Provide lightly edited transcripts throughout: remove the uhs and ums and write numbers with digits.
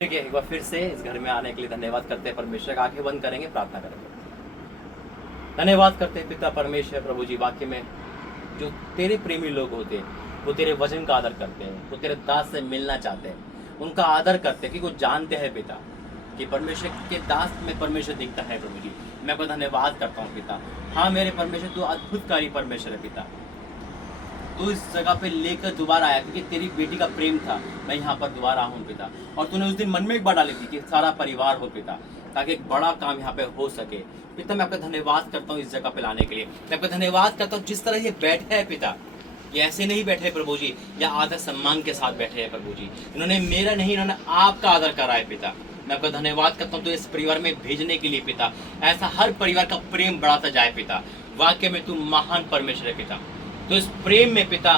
ठीक है, एक बार फिर से इस घर में आने के लिए धन्यवाद करते हैं परमेश्वर का। आंखें बंद करेंगे, प्रार्थना करेंगे। धन्यवाद करते हैं पिता परमेश्वर प्रभु जी, वाक्य में जो तेरे प्रेमी लोग होते हैं वो तेरे वचन का आदर करते हैं, वो तेरे दास से मिलना चाहते हैं, उनका आदर करते हैं, क्योंकि वो जानते हैं पिता कि परमेश्वर के दास में परमेश्वर दिखता है। प्रभु जी, मैं आपका धन्यवाद करता हूँ पिता। हाँ मेरे परमेश्वर, तू अद्भुतकारी परमेश्वर है पिता। तू इस जगह पे लेकर दोबारा आया क्योंकि तेरी बेटी का प्रेम था। मैं यहाँ पर दोबारा हूँ पिता, और तूने उस दिन मन में एक बात डाली थी कि सारा परिवार हो पिता, ताकि एक बड़ा काम यहाँ पे हो सके। पिता मैं आपका धन्यवाद करता हूँ इस जगह पे लाने के लिए। मैं आपका धन्यवाद करता हूँ जिस तरह ये बैठे हैं पिता, ये ऐसे नहीं बैठे प्रभु जी, या आदर सम्मान के साथ बैठे हैं प्रभु जी। इन्होंने मेरा नहीं, इन्होंने आपका आदर करा है पिता। मैं आपका धन्यवाद करता हूँ तो इस परिवार में भेजने के लिए पिता। ऐसा हर परिवार का प्रेम बढ़ाता जाए पिता। वाक्य में तू महान परमेश्वर है पिता। तो इस प्रेम में पिता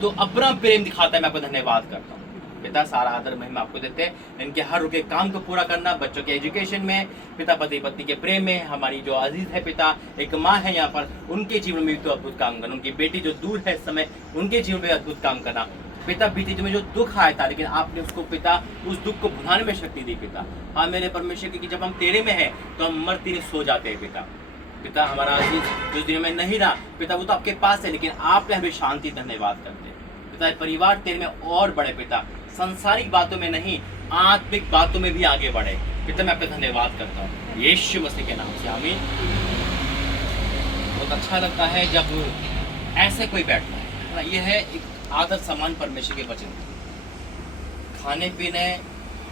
तो अपना प्रेम दिखाता है। मैं आपको धन्यवाद करता हूँ पिता। सारा आदर महिमा आपको देते हैं। इनके हर रुके काम को पूरा करना, बच्चों के एजुकेशन में पिता, पति पत्नी के प्रेम में, हमारी जो अजीज है पिता, एक माँ है यहाँ पर, उनके जीवन में भी तो अद्भुत काम करना। उनकी बेटी जो दूर है इस समय, उनके जीवन में अद्भुत काम करना पिता। बीते में जो दुख आया था, लेकिन आपने उसको पिता, उस दुख को भुलाने में शक्ति दी पिता। हाँ मेरे परमेश्वर की, जब हम तेरे में है तो हम मरते नहीं सो जाते हैं पिता। पिता हमारा अजीज जो दुनिया में नहीं रहा पिता, वो तो आपके पास है, लेकिन आपने हमें शांति। धन्यवाद करते हैं पिता। परिवार तेरे में और बड़े पिता, संसारिक बातों में नहीं, आत्मिक बातों में भी आगे बढ़े पिता। मैं आपका धन्यवाद करता हूँ यीशु मसीह के नाम से, आमीन। बहुत अच्छा लगता है जब ऐसे कोई बैठता है ना। यह है एक आदर सम्मान परमेश्वर के वचन। खाने पीने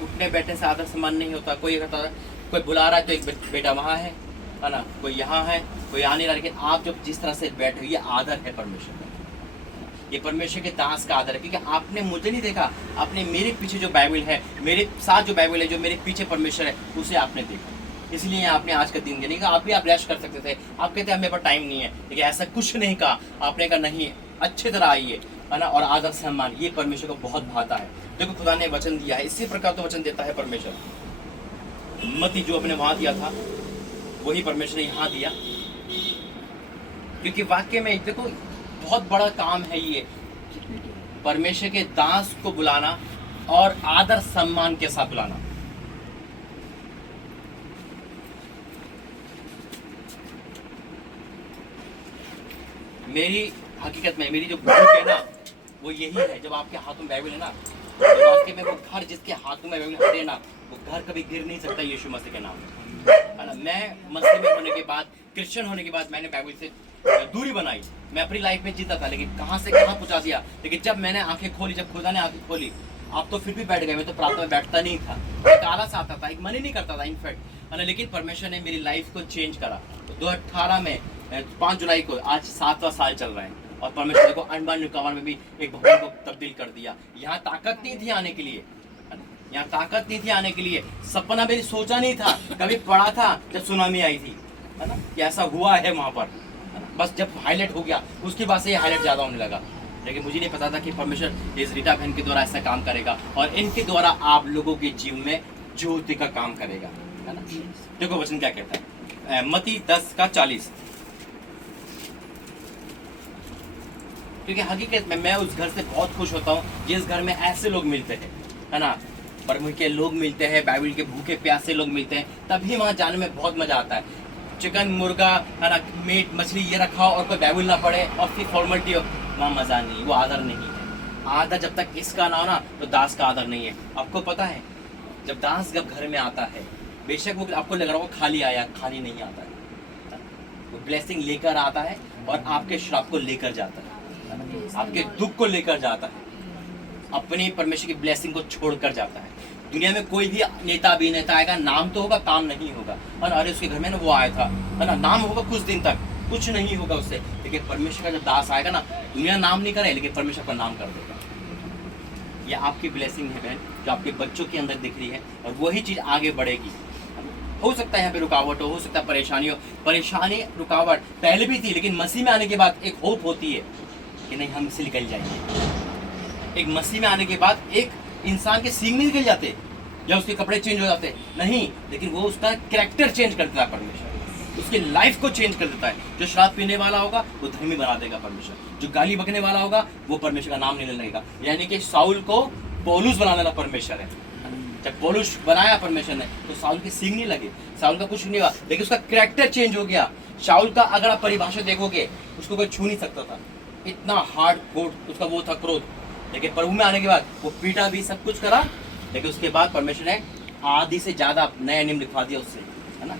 उठने बैठने से आदर सम्मान नहीं होता। कोई कहता है, कोई बुला रहा है तो एक बेटा वहाँ है ना, कोई यहाँ है, कोई आ नहीं रहा, लेकिन आप जब जिस तरह से बैठे हो, ये आदर है परमेश्वर का। ये परमेश्वर के दास का आदर है, क्योंकि आपने मुझे नहीं देखा, आपने मेरे पीछे जो बाइबल है, मेरे साथ जो बाइबल है, जो मेरे पीछे परमेश्वर है, उसे आपने देखा। इसलिए आपने आज का दिन देने का, आप भी आप रेस्ट कर सकते थे। आप कहते हैं मेरे पास टाइम नहीं है, लेकिन ऐसा कुछ नहीं कहा। आपने कहा नहीं, अच्छी तरह आइए, है ना। और आदर सम्मान ये परमेश्वर को बहुत भाता है। देखो खुदा ने वचन दिया है, इसी प्रकार तो वचन देता है परमेश्वर। मती जो अपने वहां दिया था, वही परमेश्वर ने यहाँ दिया, क्योंकि वाक्य में देखो बहुत बड़ा काम है ये, परमेश्वर के दास को बुलाना और आदर सम्मान के साथ बुलाना। मेरी हकीकत में मेरी जो भूख है ना, वो यही है। जब आपके हाथों में बाइबल है ना, तो वाक्य में वो घर जिसके हाथों में बाइबल है ना, वो घर कभी गिर नहीं सकता यीशु मसीह के नाम है ना। मैं मसीह में होने के बाद, क्रिश्चियन होने के बाद, मैंने बाइबल से दूरी बनाई। मैं अपनी लाइफ में जीता था, लेकिन कहाँ से कहाँ पहुँचा दिया। लेकिन जब मैंने आंखें खोली, जब खुदा ने आंखें खोली, आप तो फिर भी बैठ गए। मैं तो प्रार्थना में बैठता नहीं था, एक आलस आता था, एक मन ही नहीं करता था इनफैक्ट, है ना। लेकिन परमेश्वर ने मेरी लाइफ को चेंज करा। तो 2018 में 5 जुलाई को आज 7वां साल चल रहा है, और परमेश्वर को अंडमान निकोबार में भी एक भवन को तब्दील कर दिया। यहाँ ताकत नहीं थी आने के लिए, यहाँ ताकत नहीं थी आने के लिए। सपना मेरी सोचा नहीं था, कभी पढ़ा था जब सुनामी आई थी, है ना, कि ऐसा हुआ है वहाँ पर। बस जब हाईलाइट हो गया, उसके बाद से ये हाईलाइट ज़्यादा होने लगा। लेकिन मुझे नहीं पता था कि परमेश्वर इस रीटा बहन के द्वारा ऐसा काम करेगा, और इनके द्वारा आप लोगों के जीवन में ज्योति का काम करेगा, है ना। देखो वचन क्या कहता है, मत्ती 10:40। क्योंकि हकीकत में मैं उस घर से बहुत खुश होता हूँ जिस घर में ऐसे लोग मिलते हैं, है ना। परमेश्वर के लोग मिलते हैं, बाइबल के भूखे प्यासे लोग मिलते हैं, तभी वहाँ जाने में बहुत मजा आता है। चिकन, मुर्गा, है ना, मीट, मछली ये रखा हो और कोई बाइबल ना पढ़े और फिर फॉर्मेलिटी हो, वहाँ मजा नहीं, वो आदर नहीं है। आदर जब तक इसका ना हो ना, तो दास का आदर नहीं है। आपको पता है, जब दास जब घर में आता है, बेशक वो आपको लग रहा हो खाली आया, खाली नहीं आता है। वो ब्लेसिंग लेकर आता है और आपके श्राप को लेकर जाता है, आपके दुख को लेकर जाता है, अपनी परमेश्वर की ब्लेसिंग को छोड़कर जाता है। दुनिया में कोई भी नेता अभिनेता आएगा, नाम तो होगा, काम नहीं होगा। और अरे उसके घर में ना वो आया था, है ना, नाम होगा कुछ दिन तक, कुछ नहीं होगा उससे। लेकिन परमेश्वर का जब दास आएगा ना, दुनिया नाम नहीं करे, लेकिन परमेश्वर का नाम कर देगा। ये आपकी ब्लेसिंग है बहन, जो आपके बच्चों के अंदर दिख रही है, और वही चीज़ आगे बढ़ेगी। हो सकता है यहाँ पे रुकावट हो सकता है परेशानी हो। परेशानी रुकावट पहले भी थी, लेकिन मसीह में आने के बाद एक होप होती है कि नहीं, हम इससे निकल जाएंगे। एक मसीह में आने के बाद एक इंसान के सींग नहीं निकल जाते या उसके कपड़े चेंज हो जाते नहीं, लेकिन वो उसका कैरेक्टर चेंज कर देता है परमेश्वर, उसकी लाइफ को चेंज कर देता है। जो शराब पीने वाला होगा वो धर्मी बना देगा परमेश्वर, जो गाली बकने वाला होगा वो परमेश्वर का नाम नहीं लेने लगेगा। यानी कि साउल को पौलुस बनाने वाला परमेश्वर है। जब पौलुस बनाया परमेश्वर ने तो शाऊल की सींग नहीं लगी, शाऊल का कुछ नहीं हुआ, लेकिन उसका कैरेक्टर चेंज हो गया। शाऊल का अगर आप परिभाषा देखोगे उसको कोई छू नहीं सकता था, इतना हार्ड कोड उसका वो था क्रोध। लेकिन प्रभु में आने के बाद वो पीटा भी, सब कुछ करा, लेकिन उसके बाद परमेश्वर ने आधी से ज्यादा नया नियम लिखवा दिया उससे, है ना।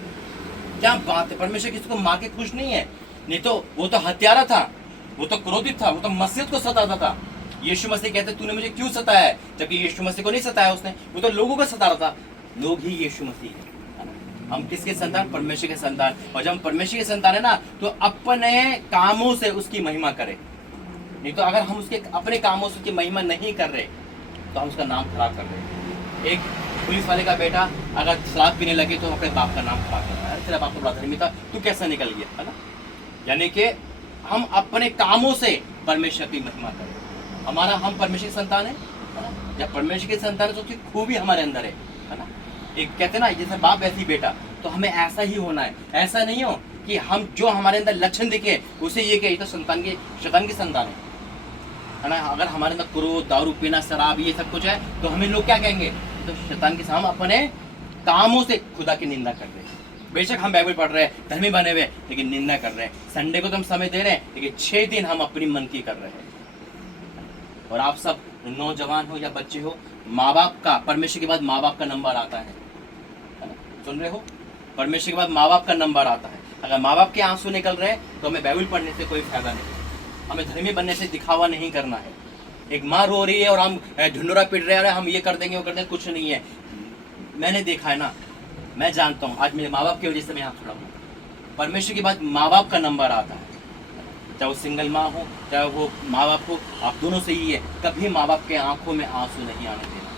क्या बात है, परमेश्वर किसी को मार के खुश नहीं है। नहीं तो वो तो हत्यारा था, वो तो क्रोधित था, वो तो मसीहत को सताता था। यीशु मसीह कहते तूने मुझे क्यों सताया है, जबकि यीशु मसीह को नहीं सताया उसने, वो तो लोगों को सता रहा था। लोग ही यीशु मसीह है ना। हम किसके संतान, परमेश्वर के संतान। और जब हम परमेश्वर के संतान है ना तो अपने कामों से उसकी महिमा करें। नहीं तो अगर हम उसके अपने कामों से उसकी महिमा नहीं कर रहे तो हम उसका नाम खराब कर रहे हैं। एक पुलिस वाले का बेटा अगर शराब पीने लगे तो अपने बाप का नाम खराब कर रहा है, तेरा बाप तो बड़ा धर्मी था, तू कैसा निकल गया, है ना। यानी कि हम अपने कामों से परमेश्वर की महिमा करें। हम परमेश्वर की संतान है ना। जब परमेश्वर की संतान है तो उसकी खूबी हमारे अंदर है ना। एक कहते ना जैसे बाप वैसी बेटा, तो हमें ऐसा ही होना है। ऐसा नहीं हो कि हम जो हमारे अंदर लक्षण दिखे उसे ये कि तो शैतान की संतान है ना। अगर हमारे अंदर क्रोध, दारू पीना, शराब ये सब कुछ है तो हमें लोग क्या कहेंगे, तो शैतान के हम अपने कामों से खुदा की निंदा कर रहे हैं। बेशक हम बाइबल पढ़ रहे हैं, धर्मी बने हुए, लेकिन निंदा कर रहे हैं। संडे को तो हम समय दे रहे हैं, लेकिन 6 दिन हम अपनी मन की कर रहे हैं। और आप सब नौजवान हो या बच्चे हो, माँ बाप का, परमेश्वर के बाद माँ बाप का नंबर आता है ना? सुन रहे हो, परमेश्वर के बाद माँ बाप का नंबर आता है। अगर माँ बाप के आंसू निकल रहे हैं तो हमें बाइबल पढ़ने से कोई फायदा नहीं, हमें धर्मी बनने से दिखावा नहीं करना है। एक माँ रो रही है और हम ढिंडोरा पीट रहे हैं, हम ये कर देंगे वो कर देंगे, कुछ नहीं है। मैंने देखा है ना, मैं जानता हूँ, आज मेरे माँ बाप की वजह से मैं यहाँ खड़ा हूँ। परमेश्वर के बाद माँ बाप का नंबर आता है, चाहे वो सिंगल माँ हो चाहे वो माँ बाप हो, आप दोनों से ही है। कभी माँ बाप के आंखों में आंसू नहीं आने देना।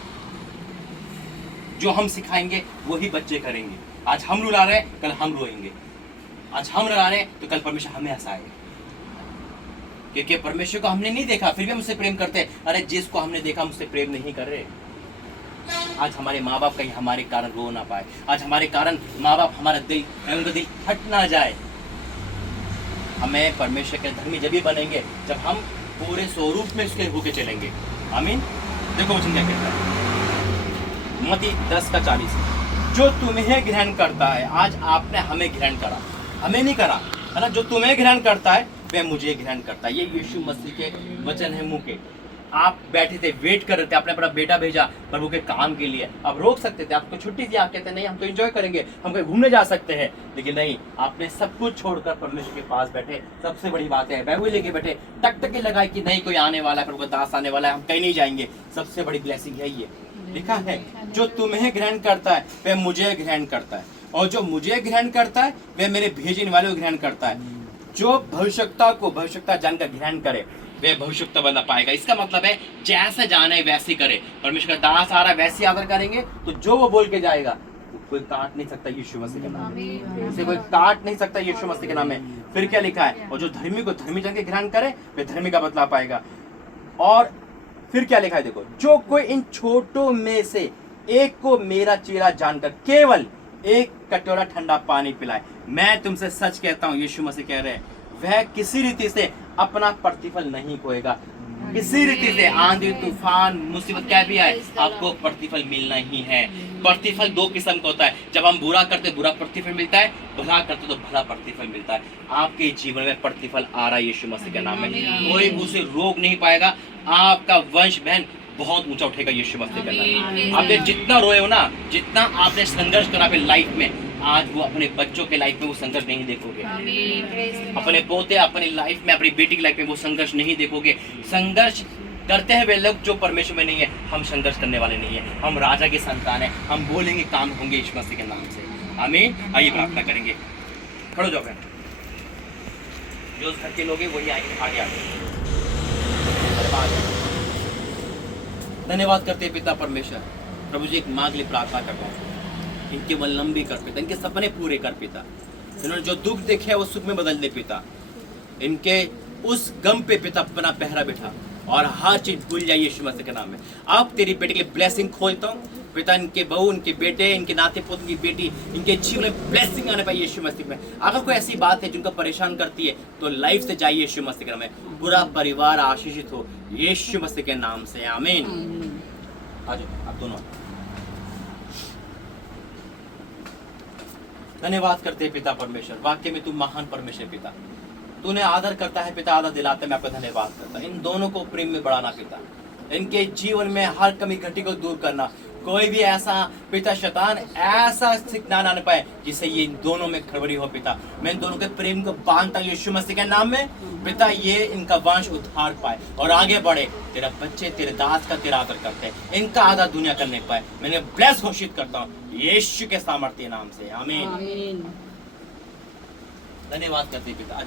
जो हम सिखाएंगे वही बच्चे करेंगे। आज हम रुला रहे हैं, कल हम रोएंगे। आज हम रुला रहे हैं तो कल परमेश्वर हमें हंसाएगा, क्योंकि परमेश्वर को हमने नहीं देखा फिर भी हमसे प्रेम करते हैं। अरे जिसको हमने देखा मुझसे प्रेम नहीं कर रहे। आज हमारे माँ बाप कहीं हमारे कारण रो ना पाए, आज हमारे कारण माँ बाप उनका दिल फट ना जाए। हमें परमेश्वर के धर्मी जब भी बनेंगे जब हम पूरे स्वरूप में उसके होके चलेंगे। आमीन। देखो वचन क्या कहता है, मत्ती 10:40, जो तुम्हें ग्रहण करता है, आज आपने हमें ग्रहण करा, हमें नहीं करा, है ना। जो तुम्हें ग्रहण करता है वह मुझे ग्रहण करता है। ये यीशु मसीह के वचन है मुंह के। आप बैठे थे, वेट कर रहे थे, आपने अपना बेटा भेजा प्रभु के काम के लिए। आप रोक सकते थे, आपको छुट्टी दी, आप कहते नहीं हम तो एंजॉय करेंगे, हम कहीं घूमने जा सकते हैं, लेकिन नहीं, आपने सब कुछ छोड़कर परमेश्वर के पास बैठे। सबसे बड़ी बात है, बाइबल लेके बैठे, टकटकी लगाई कि नहीं कोई आने वाला है, प्रभु का दास आने वाला है, हम कहीं नहीं जाएंगे। सबसे बड़ी ब्लेसिंग है ये। लिखा है जो तुम्हें ग्रहण करता है वह मुझे ग्रहण करता है, और जो मुझे ग्रहण करता है वह मेरे भेजने वाले को ग्रहण करता है। जो भविष्यता जानकर ग्रहण करे वह भविष्यता बना पाएगा। इसका मतलब है जैसे जाने वैसे करे। परमेश्वर का दास आ रहा है वैसे आदर करेंगे तो जो वो बोल के जाएगा कोई काट नहीं सकता यीशु मसीह के नाम में, उसे कोई काट नहीं सकता यीशु मसीह के नाम में। फिर क्या लिखा है, और जो धर्मी को धर्मी जान के ग्रहण करे वह धर्मी का बदला पाएगा। और फिर क्या लिखा है, देखो, जो कोई इन छोटों में से एक को मेरा चेला जानकर केवल एक कटोरा ठंडा पानी पिलाए, मैं तुमसे सच कहता हूं, यीशु मसीह कह रहे हैं, वह किसी रीति से अपना प्रतिफल नहीं खोएगा। किसी रीति से आंधी तूफान मुसीबत क्या भी आए, आपको प्रतिफल मिलना ही है। प्रतिफल 2 किस्म का होता है, जब हम बुरा करते बुरा प्रतिफल मिलता है, भला करते तो भला प्रतिफल मिलता है। आपके जीवन में प्रतिफल आ रहा है यीशु मसीह के नाम में, कोई उसे रोक नहीं पाएगा। आपका वंश बहन बहुत ऊंचा उठेगा यीशु मसीह के नाम में। आपने जितना रोए हो ना, जितना आपने संघर्ष करा अपने लाइफ में, आज वो अपने बच्चों के लाइफ में वो संघर्ष नहीं देखोगे। अपने पोते अपनी लाइफ में, अपनी बेटी की लाइफ में वो संघर्ष नहीं देखोगे। संघर्ष करते हैं वे लोग जो परमेश्वर में नहीं है। हम संघर्ष करने वाले नहीं है, हम राजा के संतान है। हम बोलेंगे काम होंगे यीशु मसीह के नाम से। आमीन। आइए प्रार्थना करेंगे, खड़ो जाओ बहन। जो उस घर के लोग हैं वही आगे आगे। धन्यवाद करते हैं पिता परमेश्वर, प्रभु जी एक माँ के लिए प्रार्थना करता हूँ, इनके मन लंबी कर पिता, इनके सपने पूरे कर पिता। इन्होंने जो दुख देखे है वो सुख में बदल दे पिता। इनके उस गम पे पिता अपना पहरा बिठा और हर चीज भूल जाइए यीशु मसीह के नाम में। आप तेरी बेटे के लिए ब्लेसिंग खोलता हूँ पिता, इनके बहू, इनके बेटे, इनके नाते पोते की बेटी, इनके जीवन में ब्लेसिंग आने पाए यीशु मसीह में। अगर कोई ऐसी बात है जिनको परेशान करती है तो लाइफ से जाइए यीशु मसीह के नाम में। पूरा परिवार आशीषित हो यीशु मसीह के नाम से। आमीन। आ जाओ आप दोनों। धन्यवाद करते हैं पिता परमेश्वर, वाक्य में तू महान परमेश्वर पिता, तूने आदर करता है पिता, आदर दिलाते मैं आपका धन्यवाद करता। इन दोनों को प्रेम में बढ़ाना पिता, इनके जीवन में हर कमी घटी को दूर करना, कोई भी ऐसा पिता शैतान ऐसा सिग्नल आने पाए जिससे ये इन दोनों में खड़बड़ी हो पिता। मैं इन दोनों के प्रेम को बांधता हूं यीशु मसीह के नाम में पिता, ये इनका वंश उद्धार पाए और आगे बढ़े। तेरा बच्चे तेरे दास का तेरा आदर करते हैं, इनका आदर दुनिया करने पाए। मैंने ब्लेस घोषित करता हूँ यीशु के सामर्थ्य नाम से, आमीन। धन्यवाद करते हैं पिता। आज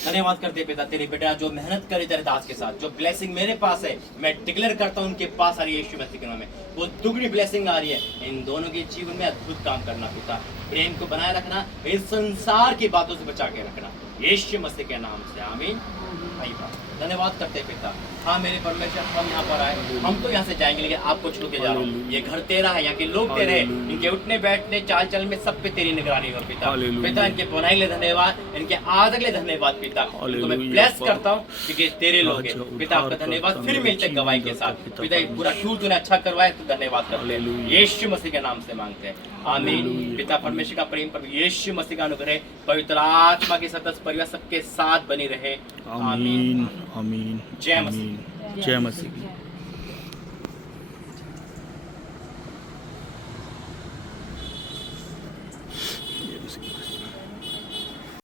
धन्यवाद करते पिता, तेरे बेटा जो मेहनत करे तेरे दास के साथ, जो ब्लेसिंग मेरे पास है मैं डिक्लेयर करता हूँ उनके पास आ रही है यीशु मसीह के नाम में, वो दुगनी ब्लेसिंग आ रही है। इन दोनों के जीवन में अद्भुत काम करना पिता, प्रेम को बनाए रखना, इस संसार की बातों से बचा के रखना यीशु मसीह के नाम से, आमीन। धन्यवाद करते पिता। हाँ मेरे परमेश्वर, हम यहाँ पर आए, हम तो यहाँ से जाएंगे लेकिन आपको छोड़ के जा रहा हूँ। ये घर तेरा है, यहाँ के लोग तेरे हैं, इनके उठने बैठने चाल चल में सब पे तेरी निगरानी हो पिता। पिता इनके बनाई ले धन्यवाद, इनके आदर के लिए धन्यवाद पिता, इनको मैं ब्लेस करता हूँ क्योंकि तेरे लोग हैं पिता। आपका धन्यवाद, फिर मिलते गवाही के साथ पिता। पूरा टूर तूने अच्छा करवाया तो धन्यवाद करते हैं, यीशु मसीह के नाम से मांगते हैं, आमीन। पिता परमेश्वर का प्रेम, पर यीशु मसीह का अनुग्रह, पवित्र आत्मा के सदस्य परिवार सबके साथ बनी रहे, आमीन। आमीन। जय मसीह। जय मसीह।